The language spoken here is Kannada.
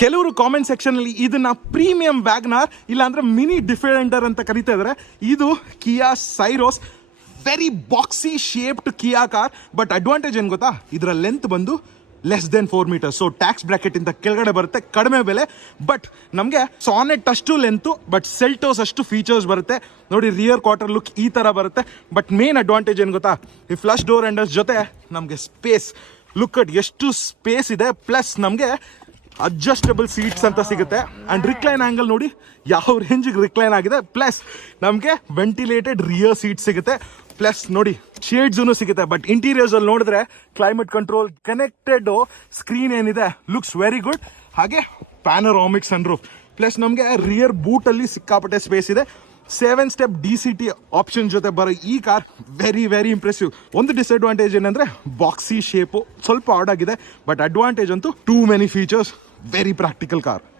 ಕೆಲವರು ಕಾಮೆಂಟ್ ಸೆಕ್ಷನಲ್ಲಿ ಇದನ್ನ ಪ್ರೀಮಿಯಂ ವ್ಯಾಗ್ನಾರ್ ಇಲ್ಲಾಂದ್ರೆ ಮಿನಿ ಡಿಫೆಂಡರ್ ಅಂತ ಕರಿತಾ ಇದ್ದಾರೆ. ಇದು Kia Syros, very boxy shaped Kia car. But advantage ಏನು ಗೊತ್ತಾ, ಇದರ ಲೆಂತ್ ಬಂದು less than 4 meters. So tax bracket ಇಂದ ಕೆಳಗಡೆ ಬರುತ್ತೆ, ಕಡಿಮೆ ಬೆಲೆ. ಬಟ್ ನಮಗೆ ಸಾನೆಟ್ ಅಷ್ಟು ಲೆಂತು, ಬಟ್ ಸೆಲ್ಟೋಸ್ ಅಷ್ಟು ಫೀಚರ್ಸ್ ಬರುತ್ತೆ. ನೋಡಿ, ರಿಯರ್ ಕ್ವಾರ್ಟರ್ ಲುಕ್ ಈ ಥರ ಬರುತ್ತೆ. ಬಟ್ ಮೇನ್ ಅಡ್ವಾಂಟೇಜ್ ಏನು ಗೊತ್ತಾ, ಈ ಫ್ಲಶ್ ಡೋರ್ ಹ್ಯಾಂಡಲ್ಸ್ ಜೊತೆ ನಮಗೆ ಸ್ಪೇಸ್, ಲುಕ್ ಅಟ್ ಎಷ್ಟು ಸ್ಪೇಸ್ ಇದೆ. ಪ್ಲಸ್ ನಮಗೆ ಅಡ್ಜಸ್ಟಬಲ್ ಸೀಟ್ಸ್ ಅಂತ ಸಿಗುತ್ತೆ. ಆ್ಯಂಡ್ ರಿಕ್ಲೈನ್ ಆ್ಯಂಗಲ್ ನೋಡಿ ಯಾವ ರೇಂಜಿಗೆ ರಿಕ್ಲೈನ್ ಆಗಿದೆ. ಪ್ಲಸ್ ನಮಗೆ ವೆಂಟಿಲೇಟೆಡ್ ರಿಯರ್ ಸೀಟ್ ಸಿಗುತ್ತೆ. ಪ್ಲಸ್ ನೋಡಿ ಶೇಡ್ಸೂ ಸಿಗುತ್ತೆ. ಬಟ್ ಇಂಟೀರಿಯರ್ಸ್ ಅಲ್ಲಿ ನೋಡಿದ್ರೆ ಕ್ಲೈಮೇಟ್ ಕಂಟ್ರೋಲ್, ಕನೆಕ್ಟೆಡ್ ಸ್ಕ್ರೀನ್ ಏನಿದೆ, ಲುಕ್ಸ್ ವೆರಿ ಗುಡ್. ಹಾಗೆ ಪ್ಯಾನರಾಮಿಕ್ ಸನ್ರೂಫ್. ಪ್ಲಸ್ ನಮಗೆ ರಿಯರ್ ಬೂಟಲ್ಲಿ ಸಿಕ್ಕಾಪಟ್ಟೆ ಸ್ಪೇಸ್ ಇದೆ. 7 step DCT ಆಪ್ಷನ್ ಜೊತೆ ಬರೋ ಈ ಕಾರ್ ವೆರಿ ವೆರಿ ಇಂಪ್ರೆಸಿವ್. ಒಂದು ಡಿಸ್ಅಡ್ವಾಂಟೇಜ್ ಏನಂದ್ರೆ ಬಾಕ್ಸಿ ಶೇಪು ಸ್ವಲ್ಪ ಆಡ್ ಆಗಿದೆ. ಬಟ್ ಅಡ್ವಾಂಟೇಜ್ ಅಂತೂ too many features, very practical car.